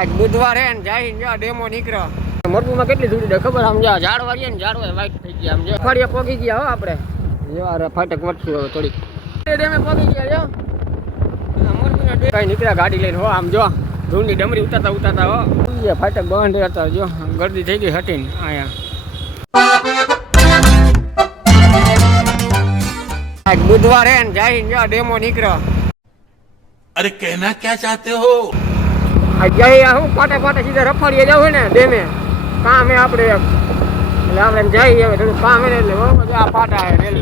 આજ બુધવારે ને જાય ને ડેમો નીકળ્યો. મોરબીમાં કેટલી ધૂળી છે ખબર? આમ ઝાડ વાળીએ ને ઝાડ વાઈટ થઈ ગયા. આમ જે અઠવાડિયા પોગી ગયા હો આપણે. જેવા ફાટક વટશું હવે થોડીક. ડેમે પોગી ગયા જો મોરબીના કઈ નીકળ્યા ગાડી લઈને હો, આમ જો. ધૂળની ડમરી ઉતારતા ઉતારતા હો. ફાટક બંધ હતા, જો. ગરદી થઈ ગઈ હટીને અહીંયા. આજ બુધવારે ને જાય ને ડેમો નીકળો અરે કહેના ક્યાં ચાહતે હો? જઈ હું પાટા પાટા સીધા રફાડીએ જાવ ને ડેમે કામે આપણે એટલે આપણે જઈએ હવે થોડું કામ હે એટલે બરોબર આ પાટા હે રેલ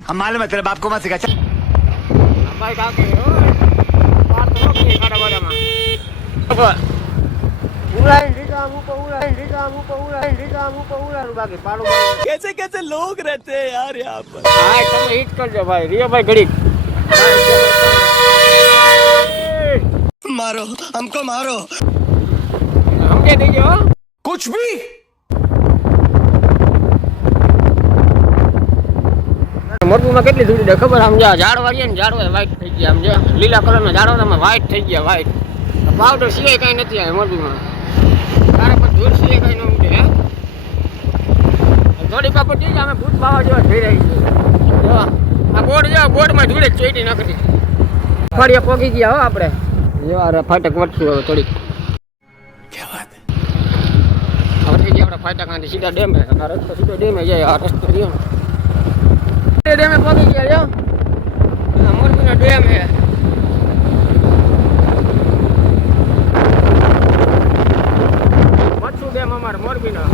હમ માલુમ હે તેરે બાપ કો માં સિખા છે? ભાઈ કાકે પાટ તો કે કાડા બાડામાં. ઉડાઈ રીગામ ઉપર ઉડાઈ રીગામ બાકી પાડો કેસે કેસે રહેતે યાર યહાં પર? હા તમે હિટ કરજો ભાઈ રિયો ભાઈ ઘડી मारो हमको मारो સમજે દેજો હો कुछ भी મોરબીમાં કેટલી ધૂળી દે ખબર આમ જા ઝાડ વાળીએ ને ઝાડ વાઈટ થઈ ગયા આમ જો લીલા કલરના ઝાડો તમે વ્હાઈટ થઈ ગયા વ્હાઈટ પાવડર સિવાય કઈ નથી આ મોરબીમાં તારે પણ ધૂળ સિવાય કઈ ન ઉડે હે થોડી પાપડ જઈએ અમે ભૂત બાવા જેવા થઈ રહી છે જો આ બોર્ડ જો બોર્ડમાં ધૂળે જ ચોઈટી નાખી અઠવાડિયા પોગી ગયા હો આપણે જેવા ફાટક વટશું હવે થોડીક આપણે ફાટક નાથી સીધા ડેમે આ રસ્તો સીધો ડેમે જાય આ રસ્તો રહ્યો. ડેમે પહોંચી ગયા રહ્યો મોરબીનો ડેમ છે વચ્છું ડેમ અમારે મોરબીનો.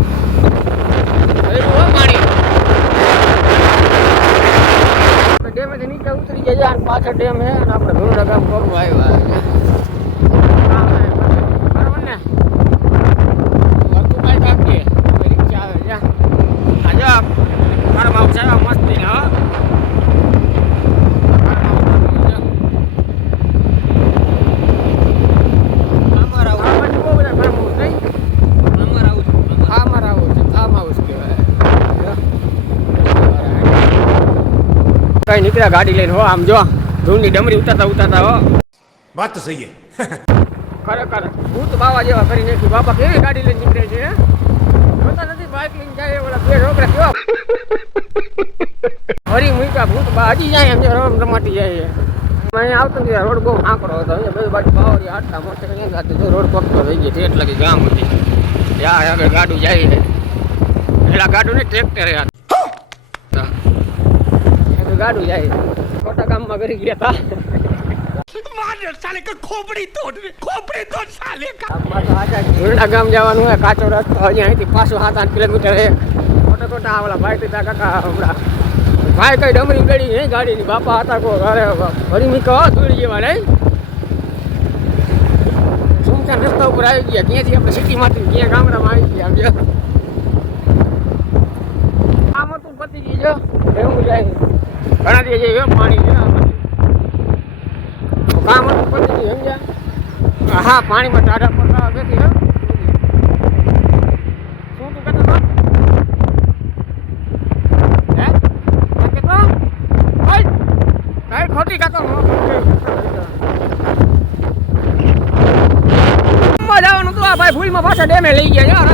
ડેમેથી નીચે ઉતરી ગયા પાછળ ડેમ હે, અને આપણે ભીમડા કામ કરવું આવ્યા. કાઈ નીકળ્યા ગાડી લઈને હો આમ જો ધૂળની ડમરી ઉતારતા ઉતારતા હો. વાત તો સહી ખરેખર ભૂત બાવા જેવા કરી નાખ્યું. બાપા કેવી ગાડી લઈને નીકળે છે જોતા નથી બાઇક લઈને જાય ઓલા બે રોકડા કેવા? હરી મૂકા ભૂત બા હજી જાય એમ જે રમ રમાટી જાય અહીંયા આવતો નથી રોડ બહુ આંકડો હતો. અહીંયા બે બાજુ બાવરી હાટતા મોટે અહીંયા રોડ પકતો થઈ ગયો એટલે કે ગામ હતી ત્યાં આગળ ગાડું જાય પેલા ગાડું ને ટ્રેક્ટર યાર ગાડું ગાડું જાય. છોટા ગામમાં કરી ગયા હતા. ધોરડા ગામ જવાનું કાચો રસ્તો હજી અહીંથી પાછો સાત આઠ કિલોમીટર છે ખોટા ખોટા આવેલા કાકા હમણાં. ભાઈ કઈ ડમરી ગળી ગાડીની બાપા હતા કો મી કહો દોડી જેવા નહીં. સુમસાન રસ્તા ઉપર આવી ગયા? ક્યાંથી આપણે સિટીમાંથી ક્યાં ગામડામાં આવી ગયા? સમજો આમ હતું પતી ગયું એવું જાય ઘણા દે જાય પાણી છે કામ હતું પતી સમજ્યા? હા પાણીમાં ટાઢા પકડા બેઠી હે શું તું કહેતો ખોટી કહેતો જવાનું તું આ ભાઈ ભૂલમાં પાછા ડેમે લઈ ગયા યાર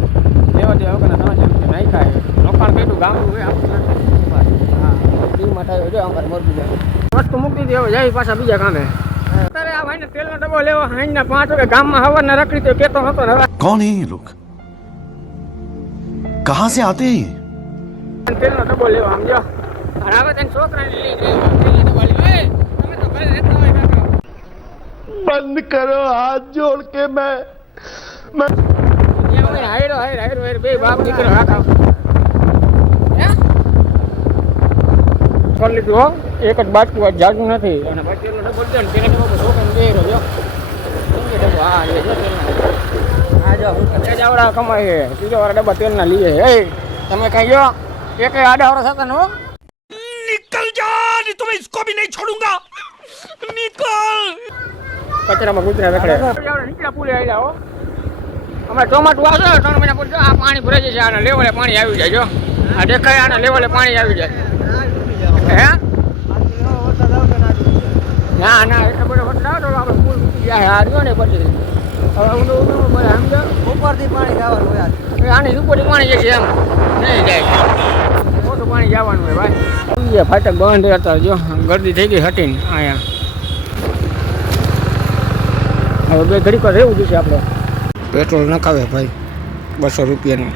દેવા દેવા વગરના સમાચાર કે નાખ્યા એ રોકાણ કર્યું ગામડું હોય આમ દીવમાં થયો જો આમ મોરબી જાય વસ્તુ મૂકી દેવો જાય પાછા બીજા કામે અત્યારે આ ભાઈને તેલનો ડબ્બો લેવો હાઈન ના પાંચ વાગે ગામમાં હવર ને રખડી તો કેતો હતો ને કોણ હે લોક કહાં સે આતે હે તેલનો ડબ્બો લેવો આમ જો અને હવે તને છોકરાને લઈ ગયો તેલનો ડબ્બો લેવો તમે તો ઘરે રહેતા હોય બંધ કરો હાથ જોડ કે મેં હાયરો એક જ બાટકું જાડું નથી. ડબ્બા તેલના લઈએ. એ તમે કઈ ગયો? એક આડા સાથે હો નિકલ જા નહીં નહીં છોડુંગા કચરામાં ગુજરાત રખડે નીકળ્યા પૂરે આવ્યા હો. અમે ટોમાટું આવશે ત્રણ મહિના પછી આ પાણી ભરાઈ જશે આના લેવલે પાણી આવી જાય જો. આ દેખાય આના લેવલે પાણી આવી જાય. હે? ના ના એટલે બધો વરસાદ આવતો આપણે તૂટી જાય હાર્યો ને પછી. હવે ઊંડું ઊંડું સમજો ઉપરથી પાણી જવાનું હોય. આની ઉપરથી પાણી જશે એમ. નહીં જાય. મોટું પાણી જવાનું હોય ભાઈ. ફાટક બંધ હતા જો ગરદી થઈ ગઈ હટીને અહીંયા. હવે બે ઘડીક રહેવું જોઈશે આપણે. પેટ્રોલ નખાવે ભાઈ. બસો રૂપિયાનું.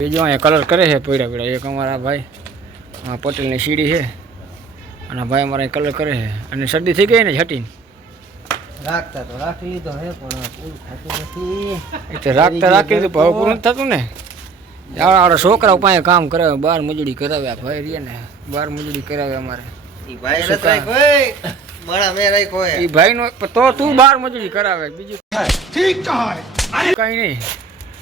બીજો અહીંયા કલર કરે છે પૈડા પૈડા એક અમારા ભાઈ આ પટેલની સીડી છે. અને ભાઈ અમારા કલર કરે છે. અને શરદી થઈ ગઈ ને છટીને રાખતા તો રાખી લીધો હે પણ પૂરું થતું નથી. એટલે રાખતા રાખી દીધું પણ પૂરું નથી થતું ને. આવડા આવડા છોકરાઓ પાસે કામ કરાવે બાર મજૂરી કરાવે આ ભાઈ રહીએ ને. બાર મજૂરી કરાવે અમારે. એ ભાઈ ભાઈ નો તો તું બાર મજૂરી કરાવે બીજું ઠીક કહાય કઈ નહીં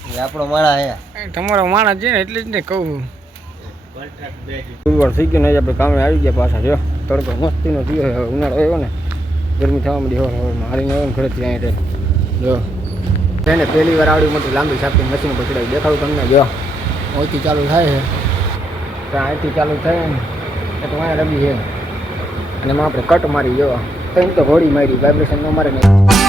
એટલે આપણો માણા હે તમારો માણસ છે ને એટલે જ ને કહું. ગુરુવાર થઈ ગયો ને આપણે કામે આવી ગયા પાછા જો. તડકો મસ્તીનો થયો ઉનાળો આવ્યો ને. ગરમી થવા મળી હોય હવે હારીને જો. તેને પહેલી વાર આવડી મોટી લાંબી સાપની મશીન પકડાવી દેખાડું તમને જો. અહીંથી ચાલુ થાય છે. અહીંથી ચાલુ થાય એટલે વાયા રમી છે. અને એમાં આપણે કટ મારી જો. તો ઘોડી મારી વાઇબ્રેશન ન મારે નહીં.